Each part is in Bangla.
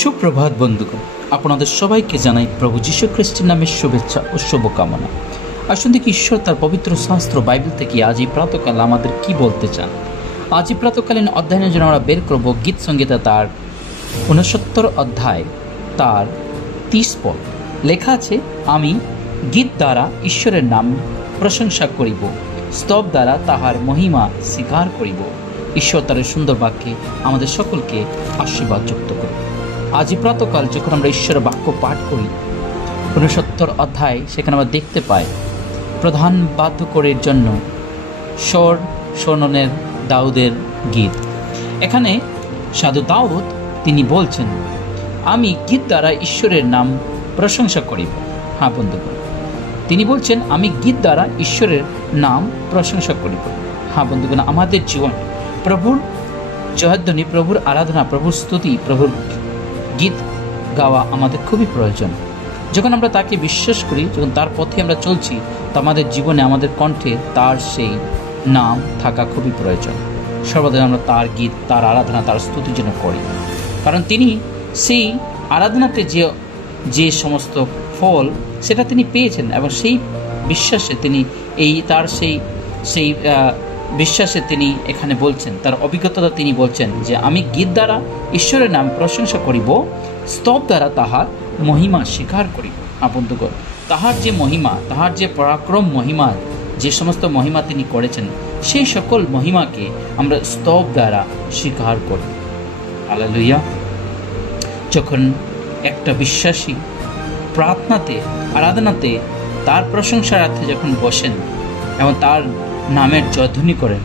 সুপ্রভাত বন্ধুগণ, আপনাদের সবাইকে জানাই প্রভু যীশু খ্রিস্টের নামে শুভেচ্ছা ও শুভকামনা। আসুন দেখি ঈশ্বর তার পবিত্র শাস্ত্র বাইবেল থেকে আজ এই প্রাতকাল আমাদের কি বলতে চান। আজ এই প্রাতকালীন অধ্যয়নের জন্য আমরা বের করব গীত সংগীতা তার 69 অধ্যায় তার 30 পদ। লেখা আছে, আমি গীত দ্বারা ঈশ্বরের নাম প্রশংসা করিব, স্তব দ্বারা তাহার মহিমা স্বীকার করিব। ঈশ্বর তার সুন্দর বাক্যে আমাদের সকলকে আশীর্বাদ যুক্ত করুন। আজ প্রাতকাল যখন আমরা ঈশ্বরের বাক্য পাঠ করি 69 অধ্যায়, সেখানে আমরা দেখতে পাই প্রধান বাদ্যকরের জন্য স্বর্ণনের দাউদের গীত। এখানে সাধু দাউদ তিনি বলছেন, আমি গীত দ্বারা ঈশ্বরের নাম প্রশংসা করিব। হ্যাঁ বন্ধুগণ, তিনি বলছেন আমি গীত দ্বারা ঈশ্বরের নাম প্রশংসা করিব। হ্যাঁ বন্ধুগণ, আমাদের জীবন প্রভুর জয়ধ্বনি, প্রভুর আরাধনা, প্রভুর স্তুতি, প্রভুর গীত গাওয়া আমাদের খুবই প্রয়োজন। যখন আমরা তাকে বিশ্বাস করি, যখন তার পথে আমরা চলছি, তো আমাদের জীবনে আমাদের কণ্ঠে তার সেই নাম থাকা খুবই প্রয়োজন। সর্বদা আমরা তার গীত, তার আরাধনা, তার স্তুতির জন্য করি, কারণ তিনি সেই আরাধনাতে যে সমস্ত ফল সেটা তিনি পেয়েছেন, এবং সেই বিশ্বাসে তিনি তার সেই বিশ্বাসে তিনি এখানে বলছেন, তার অভিজ্ঞতা তিনি বলছেন যে আমি গীত দ্বারা ঈশ্বরের নাম প্রশংসা করিব, স্তব দ্বারা তাহার মহিমা স্বীকার করিব। বন্ধুগণ, তাহার যে মহিমা, তাহার যে পরাক্রম মহিমা, যে সমস্ত মহিমা তিনি করেছেন, সেই সকল মহিমাকে আমরা স্তব দ্বারা স্বীকার করি। হালেলুয়া। যখন একটা বিশ্বাসী প্রার্থনাতে, আরাধনাতে, তার প্রশংসার্থে যখন বসেন এবং তার নামের জয়ধ্বনি করেন,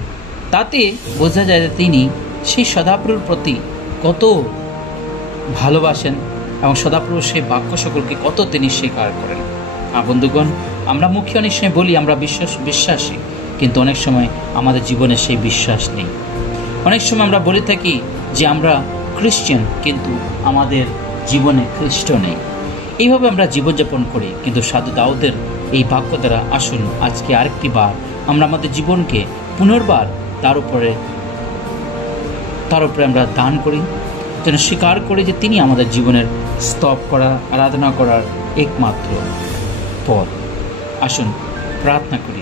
তাতে বোঝা যায় যে তিনি সেই সদাপ্রভুর প্রতি কত ভালোবাসেন এবং সদাপ্রভু সেই বাক্য সকলকে কত তিনি স্বীকার করেন। বন্ধুগণ, আমরা মুখে অনেক সময় বলি আমরা বিশ্বাসী, কিন্তু অনেক সময় আমাদের জীবনে সেই বিশ্বাস নেই। অনেক সময় আমরা বলে থাকি যে আমরা খ্রিস্টান, কিন্তু আমাদের জীবনে খ্রিস্ট নেই। এইভাবে আমরা জীবনযাপন করি। কিন্তু সাধু দাউদের এই বাক্য দ্বারা আসুন আজকে আরেকটি বার আমরা আমাদের জীবনকে পুনর্বার তার উপরে আমরা দান করি, যেন স্বীকার করি যে তিনি আমাদের জীবনের স্তব করা, আরাধনা করার একমাত্র পথ। আসুন প্রার্থনা করি।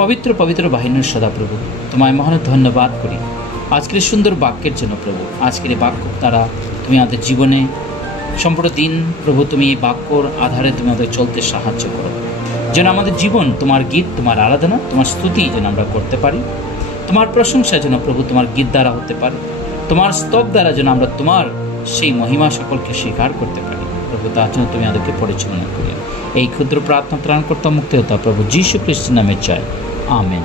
পবিত্র পবিত্র বাহিনীর সদাপ্রভু, তোমায় মহান ধন্যবাদ করি আজকের সুন্দর বাক্যের জন্য। প্রভু, আজকের এই বাক্য দ্বারা তুমি আমাদের জীবনে সম্পূর্ণ দিন প্রভু তুমি এই বাক্যর আধারে তুমি আমাদের চলতে সাহায্য করো, যেন আমাদের জীবন তোমার গীত, তোমার আরাধনা, তোমার স্তুতি যেন আমরা করতে পারি। তোমার প্রশংসা যেন প্রভু তোমার গীত দ্বারা হতে পারে, তোমার স্তব দ্বারা যেন আমরা তোমার সেই মহিমা সকলকে স্বীকার করতে পারি। প্রভু, তার জন্য তুমি আমাদেরকে পরিচালনা করি। এই ক্ষুদ্র প্রার্থনা ত্রাণকর্তা মুক্তিদাতা প্রভু যীশু খ্রিস্টের নামে চাই, আমেন।